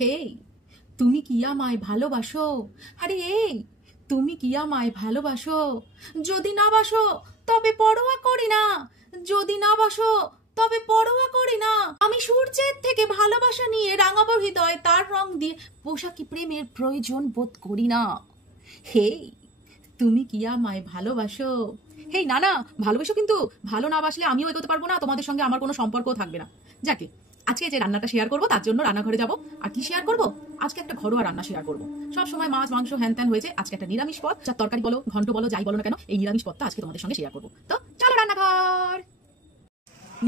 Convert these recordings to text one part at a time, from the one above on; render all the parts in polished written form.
হেই, তুমি কি আমায় ভালোবাসো? আরে এই, তুমি কি আমায় ভালোবাসো? যদি না বাসো তবে পরোয়া করি না, যদি না বাসো তবে পরোয়া করি না। আমি সূর্যের থেকে ভালোবাসা নিয়ে রাঙাবো হৃদয়, তার রং দিয়ে পোশাকি প্রেমের প্রয়োজন বোধ করি না। হেই, তুমি কি আমায় ভালোবাসো? হেই না না, ভালোবাসো, কিন্তু ভালো না বাসলে আমিও এগোতে পারবো না, তোমাদের সঙ্গে আমার কোনো সম্পর্কও থাকবে না। যাকে আজকে যে রান্নাটা শেয়ার করবো তার জন্য রান্নাঘরে যাব। আর কি শেয়ার করবো? আজকে একটা ঘরোয়া রান্না শেয়ার করবো। সব সময় মাছ মাংস হ্যান ত্যান হয়েছে, আজকে একটা নিরামিষ পদ, যা তরকারি বলো ঘন্ট বলো যাই বলো না কেন, এই নিরামিষ পদটা আজকে তোমাদের সঙ্গে শেয়ার করবো। তো চলো রান্নাঘর।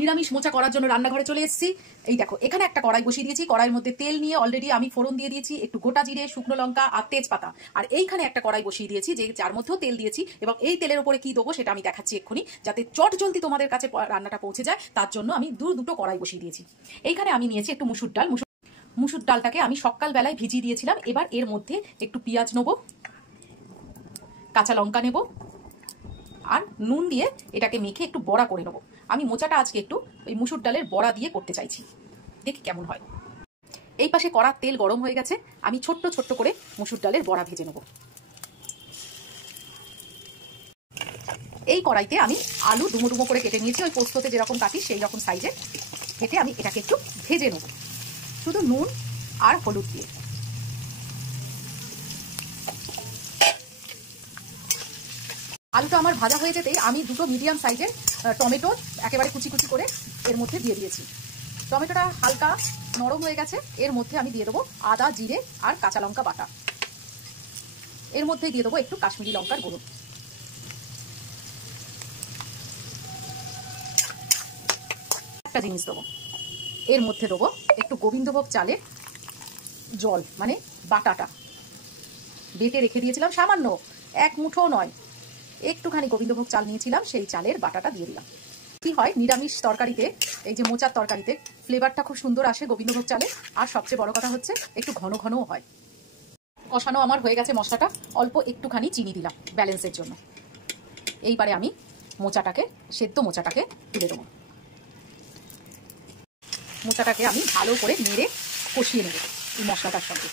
নিরামিষ মোচা করার জন্য রান্নাঘরে চলে এসেছি। এই দেখো, এখানে একটা কড়াই বসিয়ে দিয়েছি। কড়াইয়ের মধ্যে তেল নিয়ে অলরেডি আমি ফোড়ন দিয়ে দিয়েছি, একটু গোটা জিরে, শুকনো লঙ্কা আর তেজপাতা। আর এইখানে একটা কড়াই বসিয়ে দিয়েছি, যে যার মধ্যেও তেল দিয়েছি, এবং এই তেলের উপরে কি দেবো সেটা আমি দেখাচ্ছি এক্ষুনি, যাতে চট জলদি তোমাদের কাছে রান্নাটা পৌঁছে যায়। তার জন্য আমি দুটো কড়াই বসিয়ে দিয়েছি। এইখানে আমি নিয়েছি একটু মুসুর ডাল। মুসুর ডালটাকে আমি সকালবেলায় ভিজিয়ে দিয়েছিলাম। এবার এর মধ্যে একটু পেঁয়াজ নেব, কাঁচা লঙ্কা নেব, আর নুন দিয়ে এটাকে মেখে একটু বড়া করে নেবো। আমি মোচাটা আজকে একটু ওই মুসুর ডালের বড়া দিয়ে করতে চাইছি, দেখি কেমন হয়। এই পাশে কড়ার তেল গরম হয়ে গেছে, আমি ছোট্ট ছোট্ট করে মুসুর ডালের বড়া ভেজে নেব। এই কড়াইতে আমি আলু ডুমো ডুমো করে কেটে নিয়েছি, ওই পোস্ততে যেরকম কাটি সেই রকম সাইজে কেটে আমি এটাকে একটু ভেজে নেব, শুধু নুন আর হলুদ দিয়ে। আলুটা আমার ভাজা হয়ে যেতেই আমি দুটো মিডিয়াম সাইজের টমেটো একেবারে কুচি কুচি করে এর মধ্যে দিয়ে দিয়েছি। টমেটোটা হালকা নরম হয়ে গেছে, এর মধ্যে আমি দিয়ে দেবো আদা, জিরে আর কাঁচা লঙ্কা বাটা। এর মধ্যে দিয়ে দেবো একটু কাশ্মীরি লঙ্কার গুঁড়ো। একটা জিনিস দেবো, এর মধ্যে দেবো একটু গোবিন্দভোগ চালের জল, মানে বাটাটা বেটে রেখে দিয়েছিলাম, সামান্য এক মুঠো নয়, একটুখানি গোবিন্দভোগ চাল নিয়েছিলাম, সেই চালের বাটাটা দিয়ে দিলাম। কি হয় নিরামিষ তরকারিতে, এই যে মোচার তরকারিতে ফ্লেভারটা খুব সুন্দর আসে গোবিন্দভোগ চালে, আর সবচেয়ে বড় কথা হচ্ছে একটু ঘন ঘনও হয়। কষানো আমার হয়ে গেছে মশলাটা, অল্প একটুখানি চিনি দিলাম ব্যালেন্সের জন্য। এইবারে আমি সেদ্ধ মোচাটাকে তুলে দেবো। মোচাটাকে আমি ভালো করে নেড়ে কষিয়ে নেব এই মশলাটার সঙ্গে।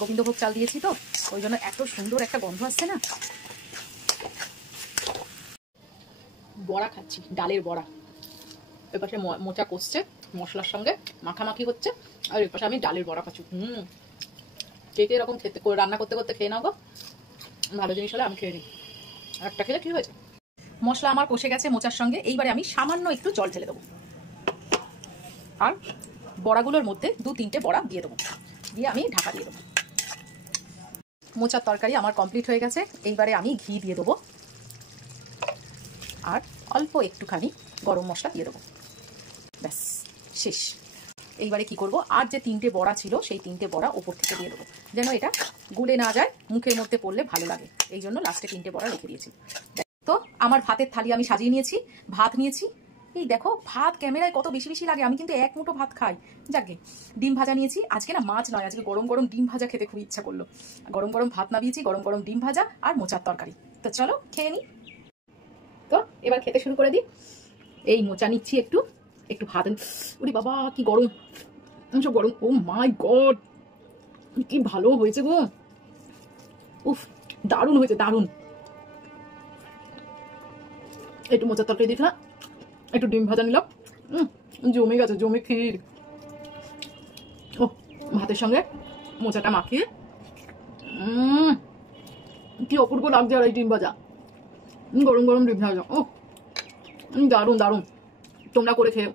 গোবিন্দভোগ চাল দিয়েছি তো ওই জন্য এত সুন্দর একটা গন্ধ আসছে না। বড়া খাচ্ছি, ডালের বড়া। ওই পাশে মোচা কষছে মশলার সঙ্গে মাখামাখি হচ্ছে, আর ওই পাশে আমি ডালের বড়া খাচ্ছি। কে কে এরকম খেতে রান্না করতে করতে খেয়ে নাও গো, ভালো জিনিস হলে আমি খেয়ে নিই, একটা খেলে কি হয়েছে। মশলা আমার কষে গেছে মোচার সঙ্গে, এইবারে আমি সামান্য একটু জল ঢেলে দেবো, আর বড়াগুলোর মধ্যে 2-3টে বড়া দিয়ে দেবো, দিয়ে আমি ঢাকা দিয়ে দেবো। মোচার তরকারি আমার কমপ্লিট হয়ে গেছে। এইবারে আমি ঘি দিয়ে দেবো, আর অল্প একটুখানি গরম মশলা দিয়ে দেবো, ব্যাস শেষ। এইবারে কি করব, আর যে 3টে বড়া ছিল সেই 3টে বড়া ওপর থেকে দিয়ে দেবো, যেন এটা গুলে না যায়, মুখের মধ্যে পড়লে ভালো লাগে, এই জন্য লাস্টে 3টে বড়া রেখে দিয়েছি। তো আমার ভাতের থালি আমি সাজিয়ে নিয়েছি, ভাত নিয়েছি। এই দেখো ভাত ক্যামেরায় কত বেশি বেশি লাগে, আমি কিন্তু এক মুঠো ভাত খাই। যাকে ডিম ভাজা নিয়েছি, আজকে না মাছ নয়, আজকে গরম গরম ডিম ভাজা খেতে খুব ইচ্ছা করলো। গরম গরম ভাত নামিয়েছি, গরম গরম ডিম ভাজা আর মোচার তরকারি। তো চলো খেয়ে নিই। তো এবার খেতে শুরু করে দিই। এই মোচা নিচ্ছি, একটু একটু ভাত। ওরে বাবা কি গরম, সব গরম। ও মাই গড, কি ভালো হয়েছে গো, উফ দারুণ হয়েছে, দারুণ। একটু মোচার তরকারি দিয়েছিলাম, একটু ডিম ভাজা নিলাম, জমে গেছে, জমে ক্ষীর। ও ভাতের সঙ্গে মোচাটা মাখিয়ে কি অপূর্ব লাগছে। আর এই ডিম ভাজা, গরম গরম ডিম ভাজা, ও দারুণ দারুণ। তোমরা করে খেয়ে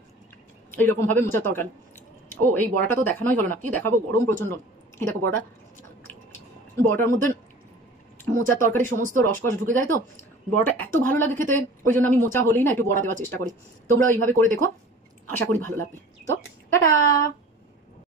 এইরকম ভাবে মোচার তরকারি। ও এই বড়াটা তো দেখানোই হলো না, কি দেখাবো, গরম প্রচন্ড। এই দেখো বড়াটার মধ্যে মোচার তরকারি সমস্ত রসকস ঢুকে যায়, তো বড়াটা এত ভালো লাগে খেতে, ওই জন্য আমি মোচা হলেই না একটু বড়া দেওয়ার চেষ্টা করি। তোমরা এইভাবে করে দেখো, আশা করি ভালো লাগবে। তো টাটা।